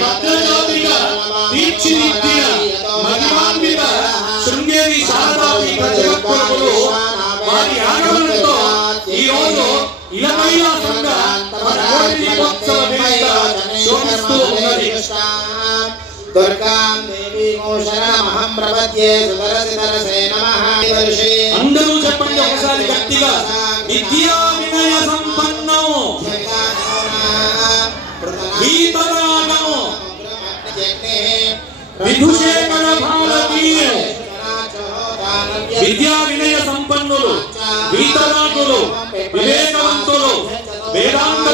భద్రజ్యోతిగా తీర్చిదిద్దిన మహిమాన్విత శృంగేరి శారదాపీఠ జగద్గురువులు వారి ఆగమనంతో ఈ రోజు ఇలమైలాసంగా మన కోటి దీపోత్సవ వేదిక శోభిస్తూ ఉన్నది. దుర్గాం దేవీమో శరణమహం ప్రపద్యే సుతరసితరసే నమః. వర్షే అందరూ చెప్పండి ఒకసారి గట్టిగా విద్యా వినయ సంపన్నం విధుశేఖర భారతీయ. విద్యా వినయ సంపన్నులు వీతరాగులు వివేకవంతులు వేదాంత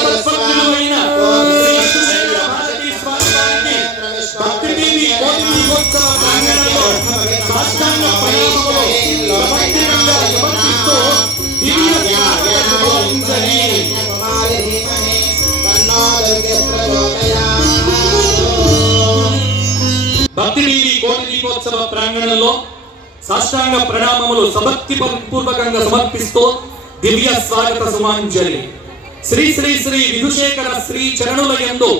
భక్తి టీవీ కోటి దీపోత్సవ ప్రాంగణంలో సాష్టాంగ ప్రణామములు సభక్తి పూర్వకంగా సమర్పిస్తూ దివ్య స్వాగత సుమాంజలి. శ్రీ శ్రీ శ్రీ విధుశేఖర శ్రీ చరణుల ఎందు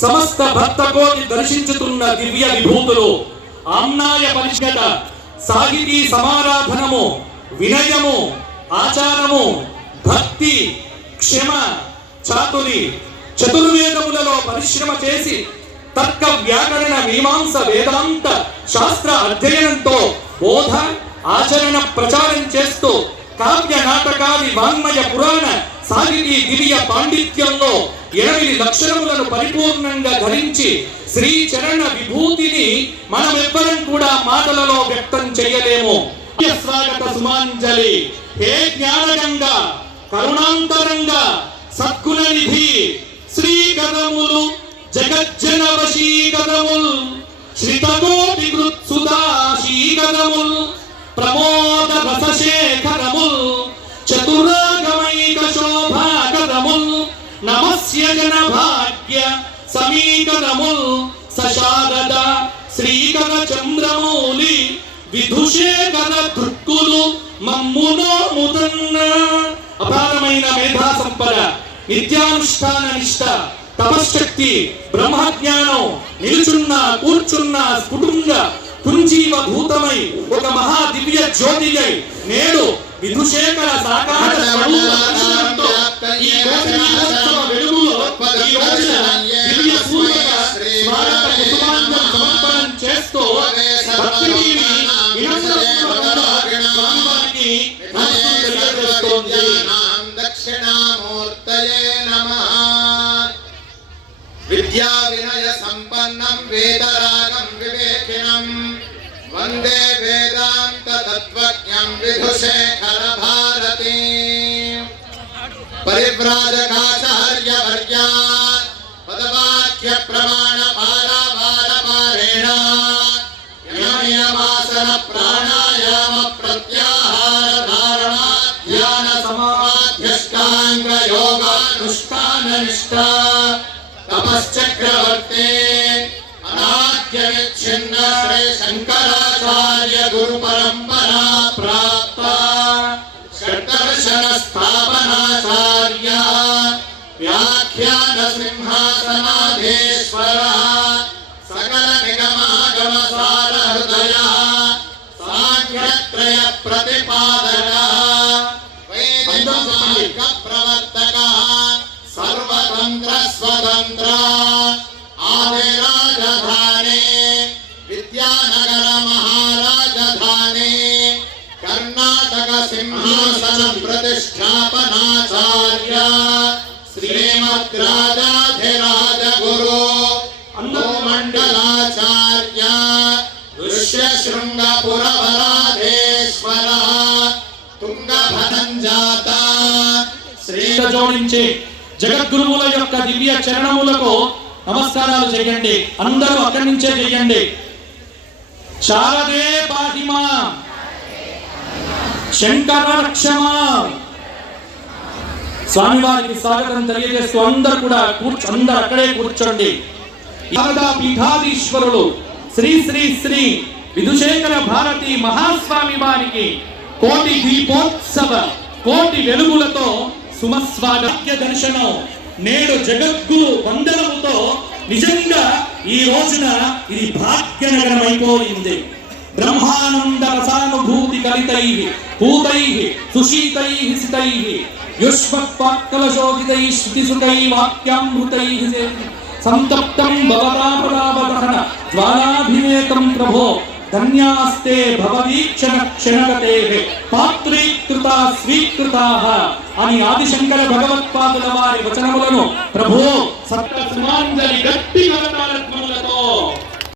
సమస్త భక్త కోటి దర్శించుతున్న దివ్య విభూతులు ఆమ్నాయ పరిష్కట సాహితీ సమారాధనము వినయము ఆచారము భక్తి క్షమ చాతురి చతుర్వేదములలో పరిశ్రమ చేసి తర్క వ్యాకరణ మీమాంస వేదాంత శాస్త్ర అధ్యయనంతో బోధ ఆచరణ ప్రచారం చేస్తూ కావ్య నాటకాది వాంగ్మయ పురాణ సాహితీ దివ్య పాండిత్యంలో ఎనిమిది లక్షణములను పరిపూర్ణంగా ధరించి శ్రీ చరణ విభూతిని మనమెవ్వరం కూడా మాటలలో వ్యక్తం చేయలేము. స్వాగత సుమాంజలి. హే జ్ఞానగంగా కరుణాంతరంగా సద్గుణ నిధి శ్రీ కదములు జగజ్జన వశీకరముల్ శ్రితకోటి కృత్సుదాశీకరముల్ ప్రమోద రసశేఖరముల్ చతురాగమైక శోభాకరముల్ నమస్య జన భాగ్య సమీకరముల్ సశారద శ్రీకర చంద్రమౌళి విధుషేకర దృక్కులు మమ్మునో ముదన్న అపారమైన మేధా సంపద నిత్యానుష్ఠాన నిష్ట తపశక్తి బ్రహ్మజ్ఞానం నిలుచున్న కూర్చున్న స్ఫుటుంగ పుంజీవ భూతమై ఒక మహా దివ్య జ్యోతిగై నేడు విధుశేఖర సాకార స్వరూప ఈ రోజున చేస్తూ భక్తి विद्या विनय सम्पन्नं वेदरागं विवेकिनम् वंदे वेदान्त तत्व विधुशेखर भारती परिव्राजकाचार्यवर्या पदवाक्य प्रमाण पारावारपारेण यमनियमासन प्राणायाम प्रत्याहार धारणा ध्यान समाध्यष्टाङ्ग योगानुष्ठाननिष्ठा तपश्चक्रवर्ते अनाद्यविच्छिन्न श्री शङ्कराचार्य गुरुपरम्परा प्राप्ता। षड्दर्शनस्थापनाचार्या व्याख्यानसिंहासनाधीश्वरः। सकलनिगमागमसारहृदयः। साङ्ख्यत्रयप्रतिपादन సర్వతంత్ర స్వతంత్ర ఆదిరాజధాని విద్యానగర మహారాజధాని కర్ణాటక సింహాసన ప్రతిష్టాపనాచార్య శ్రీమద్ రాజాధిరాజ గురు మండలాచార్య ఋష్యశృంగపురవరాధేశ్వర తుంగభనంజాత శ్రీ జోడించి జగద్గురువుల యొక్క దివ్య చరణములకు నమస్కారాలు చేయండి. అందరూ అక్కడి నుంచే చేయండి. శారదే పాటిమా. శంకర రక్షమా స్వామివారికి స్వాగతం తెలియజేస్తూ అందరు కూడా కూర్చో అందరు అక్కడే కూర్చోండి. పీఠాధీశ్వరుడు శ్రీ శ్రీ శ్రీ విధుశేఖర భారతి మహాస్వామి వారికి కోటి దీపోత్సవ కోటి వెలుగులతో సుమస్వాగత్య దర్శనం. నేడు జగద్గురు వందనముతో నిజంగా ఈ రోజున ఇది భాగ్యనగరం అయిపోయింది బ్రహ్మానంద రసానుభూతి కలితై పూతై సుశీతై సితై యుష్మత్వాక్కలశోభితై శృతిసుతై వాక్యామృతై సంతప్తం భవతాపరావదహన జ్వాలాభినేతం ప్రభో. ధన్యాస్తే భవదీక్షణ క్షణగతే పాత్రీకృత స్వీకృత అని ఆదిశంకర భగవత్పాదుల వారి వచనములను ప్రభు సప్త సుమాంజలి గట్టి కరతాళత్వములతో